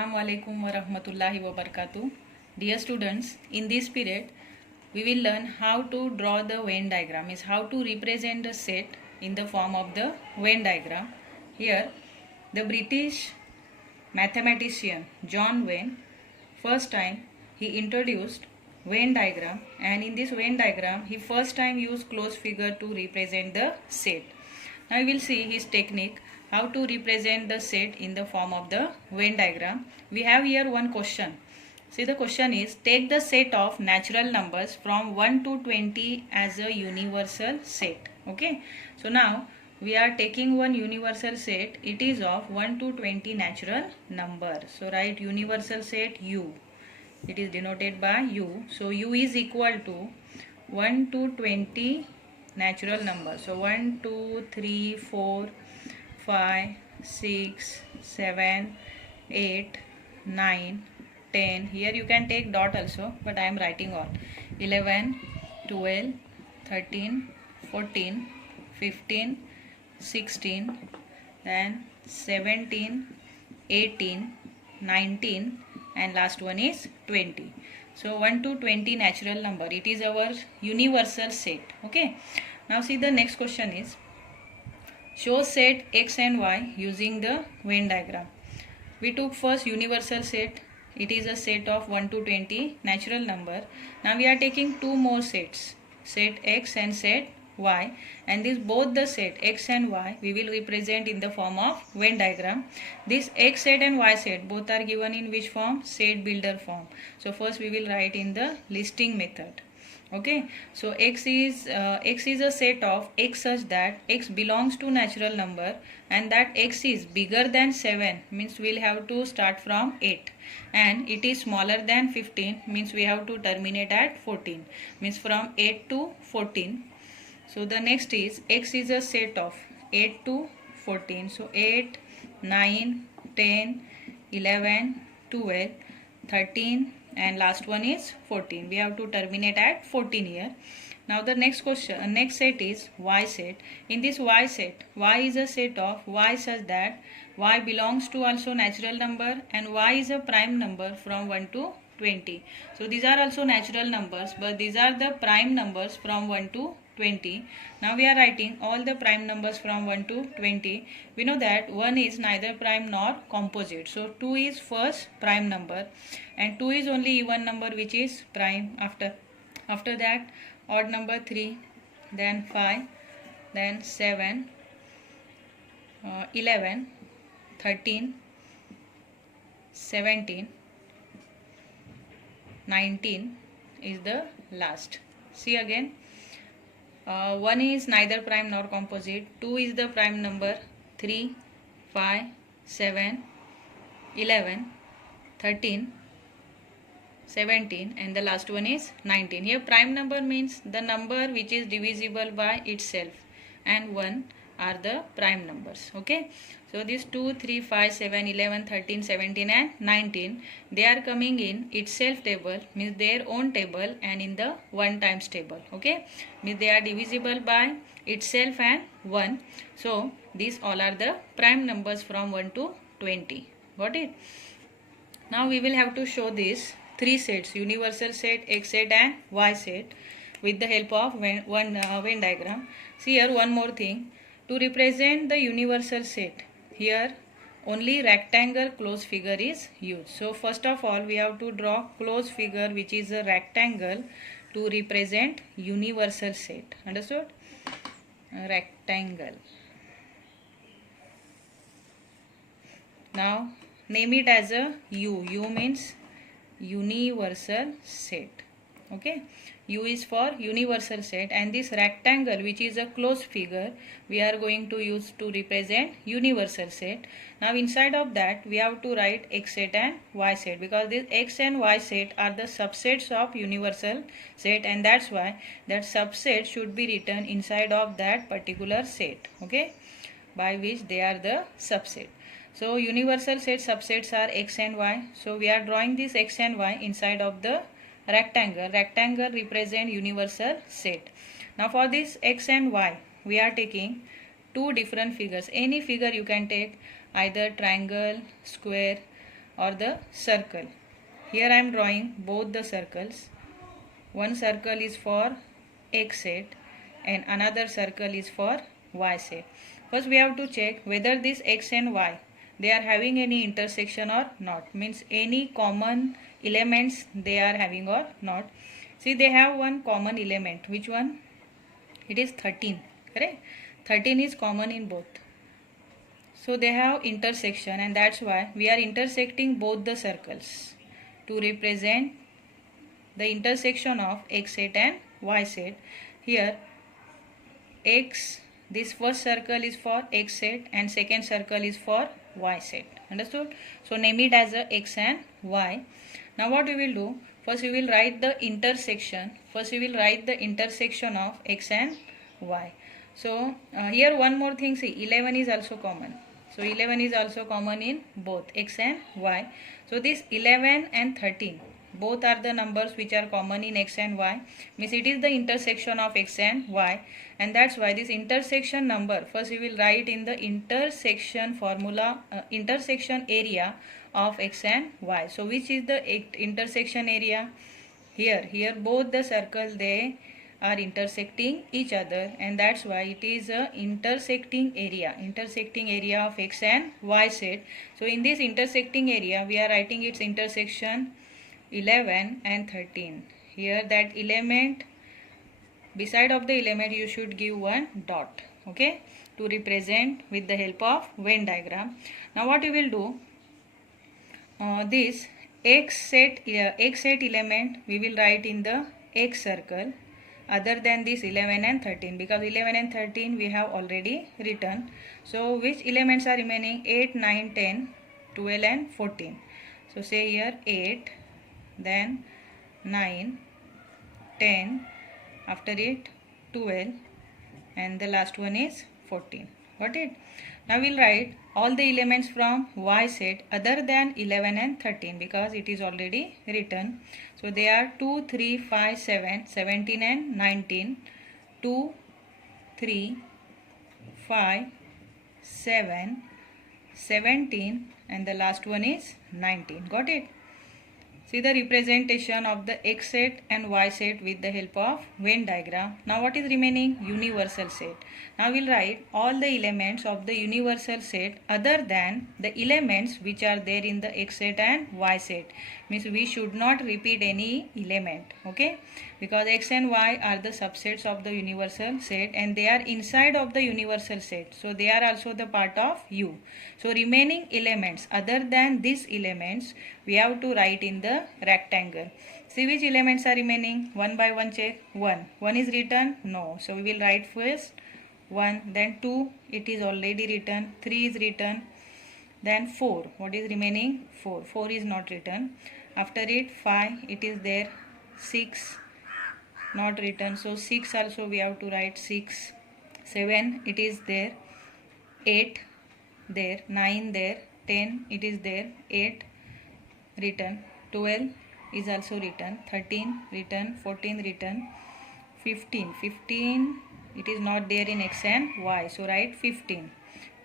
Assalamu alaikum wa rahmatullahi wa barakatuh. Dear students, in this period we will learn how to draw the Venn diagram, is how to represent the set in the form of the Venn diagram. Here the British mathematician John Venn, first time he introduced Venn diagram, and in this Venn diagram he first time used closed figure to represent the set. Now we will see his technique how to represent the set in the form of the Venn diagram. We have here one question. See, the question is, take the set of natural numbers from 1 to 20 as a universal set. Okay, so now we are taking one universal set. It is of 1 to 20 natural number. So write universal set U. It is denoted by U. So U is equal to 1 to 20 natural numbers. So 1, 2, 3, 4, 5, 6, 7, 8, 9, 10. Here you can take dot also, but I am writing all. 11, 12, 13, 14, 15, 16, then 17, 18, 19, and last one is 20. So 1 to 20 natural number. It is our universal set. Okay. Now see, the next question is, show set x and y using the Venn diagram. We took first universal set. It is a set of 1 to 20 natural number. Now we are taking two more sets, set x and set y, and this both the set x and y we will represent in the form of Venn diagram. This x set and y set both are given in which form? Set builder form. So first we will write in the listing method. Okay, so x is a set of x such that x belongs to natural number and that x is bigger than 7, means we will have to start from 8, and it is smaller than 15, means we have to terminate at 14, means from 8 to 14. So the next is x is a set of 8 to 14. So 8, 9, 10, 11, 12, 13, and last one is 14. We have to terminate at 14 here. Now the next question, next set is y set. In this y set, y is a set of y such that y belongs to also natural number and y is a prime number from 1 to 20. So these are also natural numbers, but these are the prime numbers from 1 to 20. Now we are writing all the prime numbers from 1 to 20. We know that 1 is neither prime nor composite. So 2 is first prime number and 2 is only even number which is prime. After that odd number 3, then 5, then 7, 11, 13, 17, 19 is the last. See again. 1 is neither prime nor composite, 2 is the prime number, 3, 5, 7, 11, 13, 17, and the last one is 19. Here prime number means the number which is divisible by itself, and 1 are the prime numbers. Okay, so these 2, 3, 5, 7, 11, 13, 17 and 19, they are coming in itself table, means their own table, and in the 1 times table. Okay, means they are divisible by itself and 1. So these all are the prime numbers from 1 to 20. Got it? Now we will have to show these three sets, universal set, x set and y set, with the help of Venn diagram. See here one more thing. To represent the universal set, here only rectangle closed figure is used. So first of all we have to draw closed figure which is a rectangle to represent universal set. Understood? Rectangle. Now name it as a U. U means universal set. Okay, U is for universal set, and this rectangle which is a closed figure we are going to use to represent universal set. Now inside of that we have to write x set and y set, because this x and y set are the subsets of universal set, and that's why that subset should be written inside of that particular set. Okay, by which they are the subset. So universal set subsets are x and y. So we are drawing this x and y inside of the rectangle. Rectangle represent universal set. Now for this x and y we are taking two different figures. Any figure you can take, either triangle, square, or the circle. Here I am drawing both the circles. One circle is for X set and another circle is for Y set. First we have to check whether this X and Y, they are having any intersection or not. Means any common elements they are having or not. See, they have one common element. Which one? It is 13. Correct? 13 is common in both. So they have intersection, and that's why we are intersecting both the circles to represent the intersection of X set and Y set. Here X, this first circle is for X set and second circle is for Y set. Understood? So name it as a X and Y. Now what we will do? First we will write the intersection. First we will write the intersection of X and Y. So here one more thing, see, 11 is also common. So 11 is also common in both X and Y. So this 11 and 13, both are the numbers which are common in X and Y. Means it is the intersection of X and Y. And that's why this intersection number, first we will write in the intersection formula, intersection area of X and Y. So which is the intersection area? Here both the circle, they are intersecting each other, and that's why it is a intersecting area of X and Y set. So in this intersecting area we are writing its intersection 11 and 13. Here that element, beside of the element you should give one dot, okay, to represent with the help of Venn diagram. Now what you will do, this X set element we will write in the X circle, other than this 11 and 13, because 11 and 13 we have already written. So which elements are remaining? 8, 9, 10, 12 and 14. So say here 8, then 9, 10, after it 12, and the last one is 14. Got it? Now we'll write all the elements from Y set other than 11 and 13, because it is already written. So they are 2, 3, 5, 7, 17 and 19, 2, 3, 5, 7, 17, and the last one is 19. Got it? See the representation of the X set and Y set with the help of Venn diagram. Now what is remaining? Universal set. Now we'll write all the elements of the universal set other than the elements which are there in the X set and Y set. Means we should not repeat any element, okay? Because X and Y are the subsets of the universal set and they are inside of the universal set. So they are also the part of U. So remaining elements other than these elements we have to write in the rectangle. See which elements are remaining. One by one check. 1. 1 is written? No. So we will write first 1, then 2, it is already written. 3 is written. Then 4. What is remaining? 4. 4 is not written. After it 5, it is there. 6, not written. So 6 also we have to write 6. 7, it is there. 8 there. 9 there. 10, it is there. 8 written. 12 is also written. 13 written. 14 written. 15 it is not there in X and Y, so write 15.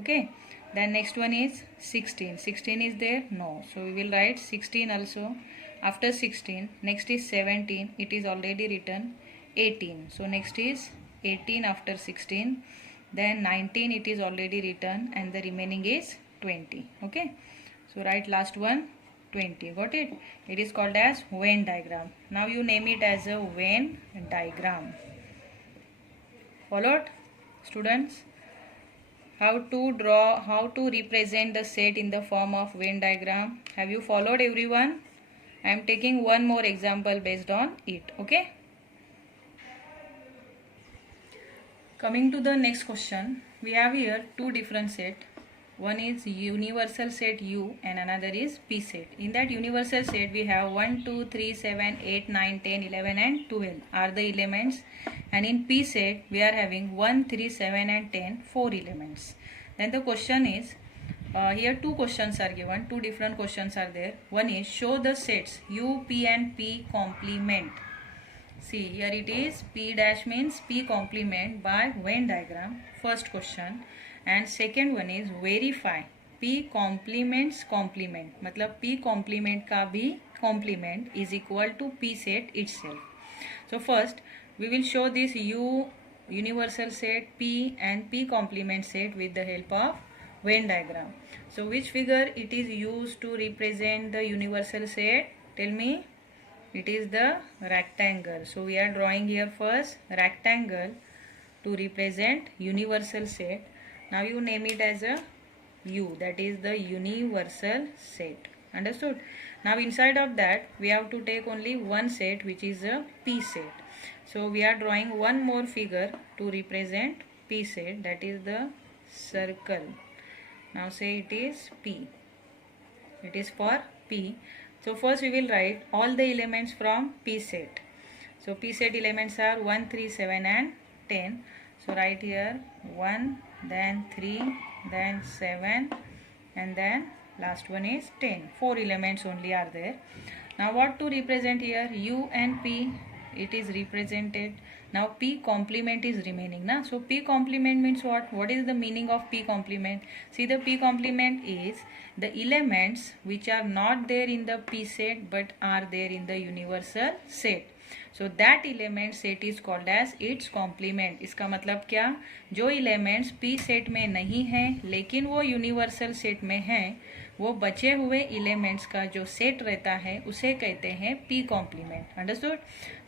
Okay, then next one is 16 is there? No, so we will write 16 also. After 16, next is 17, it is already written. 18, so next is 18 after 16, then 19, it is already written, and the remaining is 20. Okay, so write last one 20. Got it? It is called as Venn diagram. Now you name it as a Venn diagram. Followed, students? How to represent the set in the form of Venn diagram. Have you followed, everyone? I am taking one more example based on it. Okay. Coming to the next question, we have here two different sets. One is universal set U and another is P set. In that universal set we have 1, 2, 3, 7, 8, 9, 10, 11 and 12 are the elements, and in P set we are having 1, 3, 7 and 10, 4 elements. Then the question is, here two questions are given, two different questions are there. One is show the sets U, P and P complement. See here it is, P dash means P complement by Venn diagram, first question. And second one is verify P complements complement, मतलब P complement का भी complement is equal to P set itself. So first we will show this U universal set P and P complement set with the help of Venn diagram. So which figure it is used to represent the universal set? Tell me. It is the rectangle. So we are drawing here first rectangle to represent universal set. Now you name it as a U, that is the universal set. Understood? Now inside of that we have to take only one set, which is a P set. So we are drawing one more figure to represent P set, that is the circle. Now say it is P. It is for P. So first we will write all the elements from P set. So P set elements are 1, 3, 7 and 10. So write here 1, then 3, then 7 and then last one is 10. 4 elements only are there. Now what to represent here? U and P, it is represented. Now P complement is remaining, na? So P complement means what? What is the meaning of P complement? See, the P complement is the elements which are not there in the P set but are there in the universal set. So that element set is called as its complement. इसका मतलब क्या? जो elements P set में नहीं हैं लेकिन वो universal set में हैं, वो बचे हुए elements का जो set रहता है उसे कहते हैं P complement. Understood?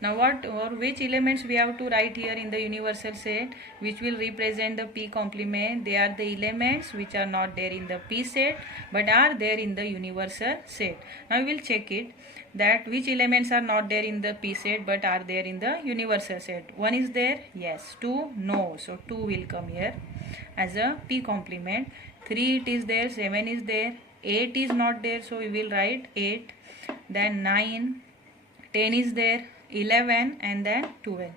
Now what or which elements we have to write here in the universal set which will represent the P complement? They are the elements which are not there in the P set but are there in the universal set. Now we will check it, that which elements are not there in the P set but are there in the universal set. 1 is there? Yes. 2? No. So 2 will come here as a P complement. 3 it is there. 7 is there. 8 is not there, so we will write 8. Then 9, 10 is there, 11 and then 12.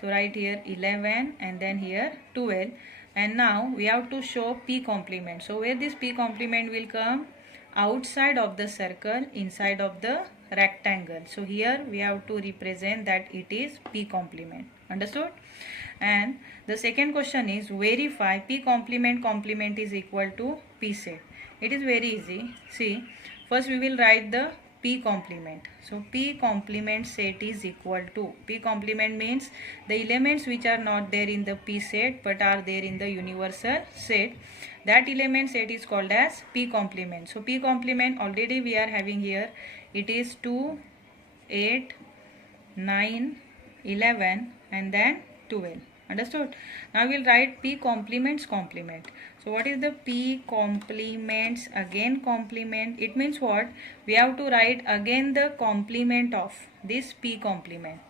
So write here 11 and then here 12. And now we have to show P complement. So where this P complement will come? Outside of the circle, inside of the rectangle. So here we have to represent that it is P complement. Understood? And the second question is verify P complement is equal to P set. It is very easy. See, first we will write the P complement. So P complement set is equal to, P complement means the elements which are not there in the P set but are there in the universal set. That element set is called as P complement. So P complement already we are having here. It is 2, 8, 9, 11 and then 12. Understood? Now we will write P complements complement. So what is the P complements again complement? It means what? We have to write again the complement of this P complement.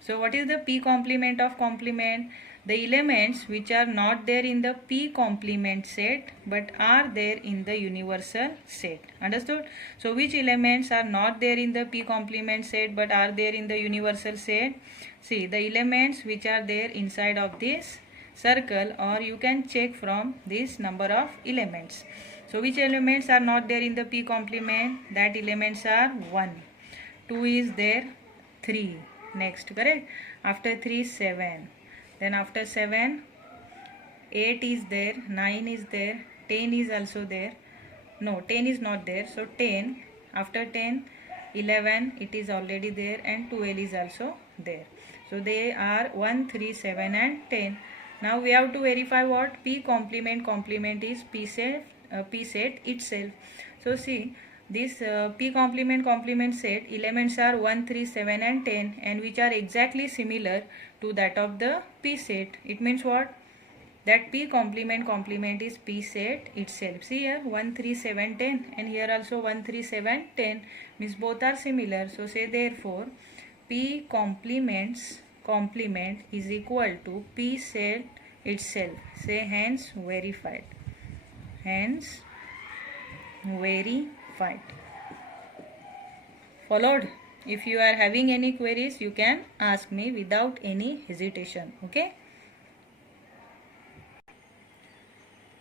So what is the P complement of complement? The elements which are not there in the P complement set but are there in the universal set. Understood? So which elements are not there in the P complement set but are there in the universal set? See, the elements which are there inside of this circle, or you can check from this number of elements. So which elements are not there in the P complement? That elements are 1, 2 is there, 3, next, correct? After 3, 7, then after 7, 8 is there, 9 is there, 10 is also there. No, 10 is not there. So 10, after 10, 11 it is already there and 12 is also there. So they are 1, 3, 7 and 10. Now we have to verify what? P complement is P set itself. So see, this P complement set elements are 1, 3, 7 and 10 and which are exactly similar to that of the P set. It means what? That P complement is P set itself. See here 1, 3, 7, 10 and here also 1, 3, 7, 10 means both are similar. So say therefore P complement is equal to P set itself. Say hence verified. Hence verified. Followed? If you are having any queries, you can ask me without any hesitation. Okay?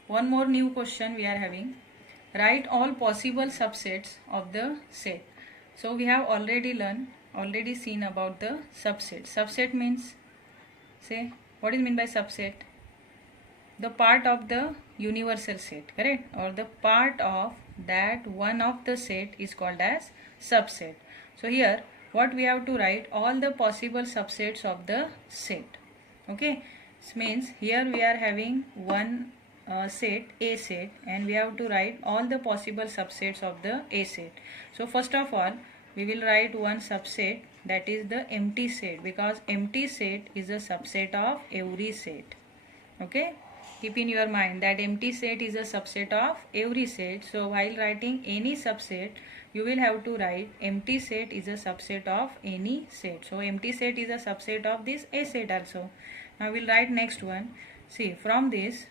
One more new question we are having. Write all possible subsets of the set. So we have already seen about the subset. Subset means, say, what is meant by subset? the part of the universal set, correct, or the part of that one of the set is called as subset. So here what we have to write, all the possible subsets of the set. Okay, this means here we are having one set, A set, and we have to write all the possible subsets of the A set. So first of all we will write one subset, that is the empty set, because empty set is a subset of every set. Okay, keep in your mind that empty set is a subset of every set. So while writing any subset, you will have to write empty set is a subset of any set. So empty set is a subset of this A set also. Now we'll write next one. See, from this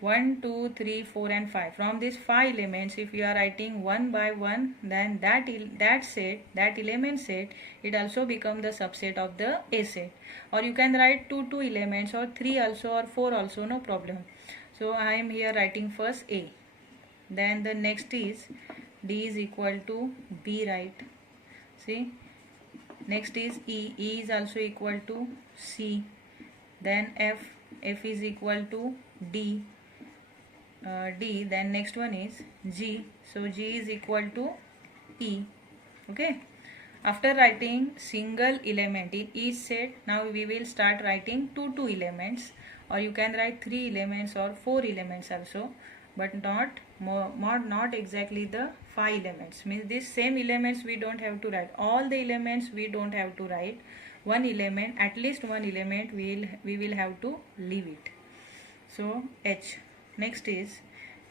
1, 2, 3, 4 and 5, from these 5 elements, if you are writing one by one, then that element set, it also become the subset of the A set. Or you can write two elements, or 3 also, or 4 also, no problem. So I am here writing first A, then the next is D is equal to B, right? See, next is E is also equal to C, then F is equal to D, then next one is G, so G is equal to E. Okay, after writing single element in each set, now we will start writing two elements, or you can write 3 elements or 4 elements also, but not exactly the 5 elements. Means these same elements we don't have to write, all the elements we don't have to write, one element, at least one element we will have to leave it. So H. Next is,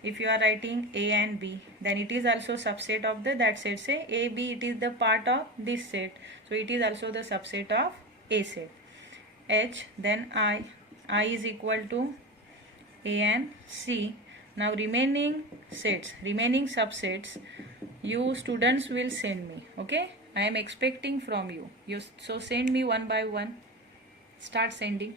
if you are writing A and B, then it is also subset of that set. Say A, B, it is the part of this set, so it is also the subset of A set. H, then I is equal to A and C. Now remaining subsets, you students will send me. Okay, I am expecting from you. So send me one by one. Start sending.